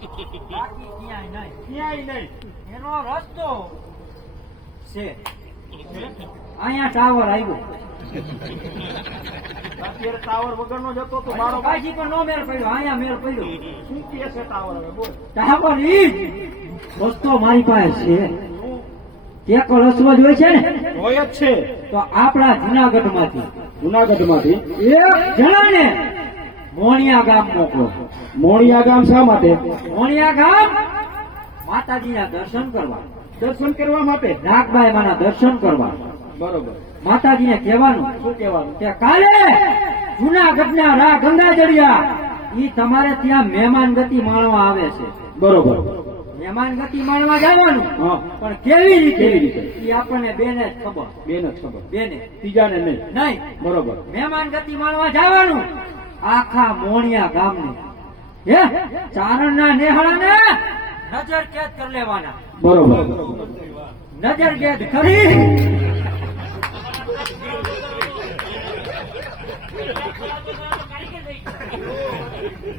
બાકી ક્યાંય નહીં. એનો રસ્તો છે. અહીંયા ટાવર આવ્યો. અત્યારે ટાવર વગરનો જતો તો મારો બાજી પણ નો મેળ પડ્યો. અહીંયા મેળ પડ્યો. શું કહે છે ટાવર? હવે બોલ. ટાવર ઈ રસ્તો મારી પાસે છે. ટેકો રસવો જ હોય છે ને, હોય જ છે. તો આપણા જુનાગઢમાંથી એક જણાને મોણિયા ગામ મોકલો. મોણિયા ગામ શા માટે? મોણિયા ગામ માતાજીના દર્શન કરવા, દર્શન કરવા માટે. નાગબાઈ માના દર્શન કરવા. બરોબર. માતાજીને કહેવાનું શું કહેવાનું? કે કાલે જુનાગઢના રા ગંગાજળિયા ઈ તમારે ત્યાં મહેમાન ગતિ માણવા આવે છે. બરોબર. મહેમાન ગતિ માણવા જવાનું. હા. પણ કેવી રીતે? કેવી રીતે? ઈ આપણને બેને જ ખબર. બેન જ ખબર. બેને ત્રીજાને નહીં. નહીં. બરોબર. મહેમાન ગતિ માણવા જવાનું આખા મોણિયા ગામને. હે ચારણના નેહળાને નજર કેદ કરી લેવાના. બરોબર. નજર કેદ કરી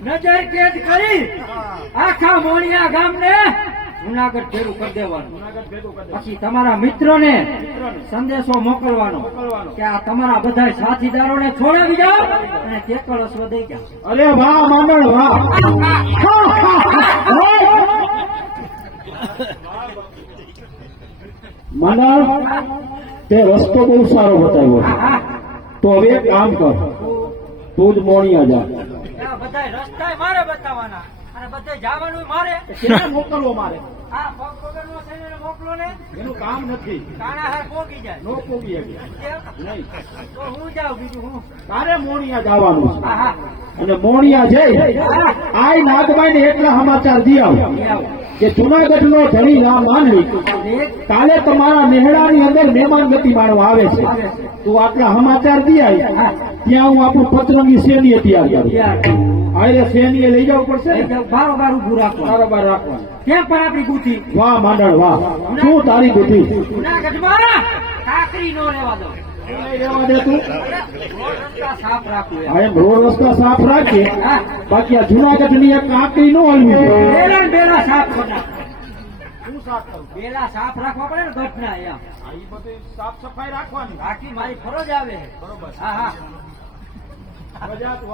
નજર કેદ કરી આખા મોણિયા ગામને જુનાગઢ ભેરું કરી દેવાનું. જુનાગઢ ભેગું કરી દે. પછી તમારા મિત્રોને સંદેશો મોકલવાનો કે આ તમારા બધા સાથીદારોને છોડાવી જાઓ અને તેકળ અશ્વ દઈ જાઓ. અરે વાહ માંડળ વાહ. માંડળ તે રસ્તો બહુ સારો બતાવ્યો છે. તો હવે એક કામ કર, તું જ મોણિયા જા. આ બધા રસ્તા મારે બતાવવાના અને બધે જવાનું મારે. ક્યાં મોકલવો મારે? આ પગ વગરનો છે એને મોકલો ને એનું કામ નથી. કાણા હાર પોગી જાય. નો પોગી શકે. કેમ? નહીં. તો હું જાઉં બીજું હું. તારે મોણિયા જવાનું છે. હા હા અને મોણિયા જઈ આય નાગબાઈ ને એટલા સમાચાર દી આવ કે જુનાગઢ નો ધણી નામ માનવી કાલે તમારા નેહડાની અંદર મહેમાન ગતિ માણવા આવે છે. તું આટલા સમાચાર દી આય ત્યાં હું આપણું પતરંગી સેનીએ તૈયાર કરું. આયરે સેનીએ લઈ જવું પડશે ને. બારોબાર ઉભું રાખો. બરાબર રાખવાનું. કેમ પણ આપણી બુદ્ધિ વાહ માંડળ વાહ. શું તારી બુદ્ધિ? જુનાગઢમાં કાકરી નો રહેવા દો. નહીં રહેવા દે તું. રોડ રસ્તા સાફ રાખવું. આ એમ રોડ રસ્તા સાફ રાખીએ, બાકી આ જુનાગઢ ની એક કાંકરી નો હલવી જોઈએ. બેલા ને બેલા સાફ કરી શું સાફ કરું? બેલા સાફ રાખવા પડે ને ગઢના એમ. આ ઈ બધી સાફ સફાઈ રાખવાની. બાકી મારી ફરજ આવે. બરોબર. હા હા મજા તો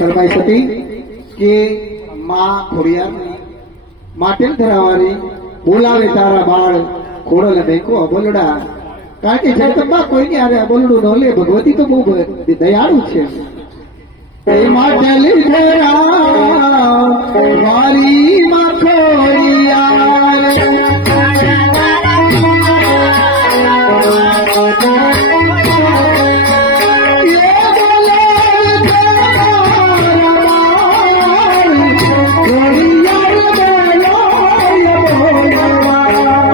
ફરમાઈશ હતી કે માં ખોડિયાર માટેલ ધરાવારી બોલાવે તારા બાળ ખોડલ બેકો બોલડા કારણ કે જગતમાં કોઈની આરે બોલડું ન લે. ભગવતી તો બહુ દયાળુ છે. એ માટેલ ધરા મારી માં ખોડિયાર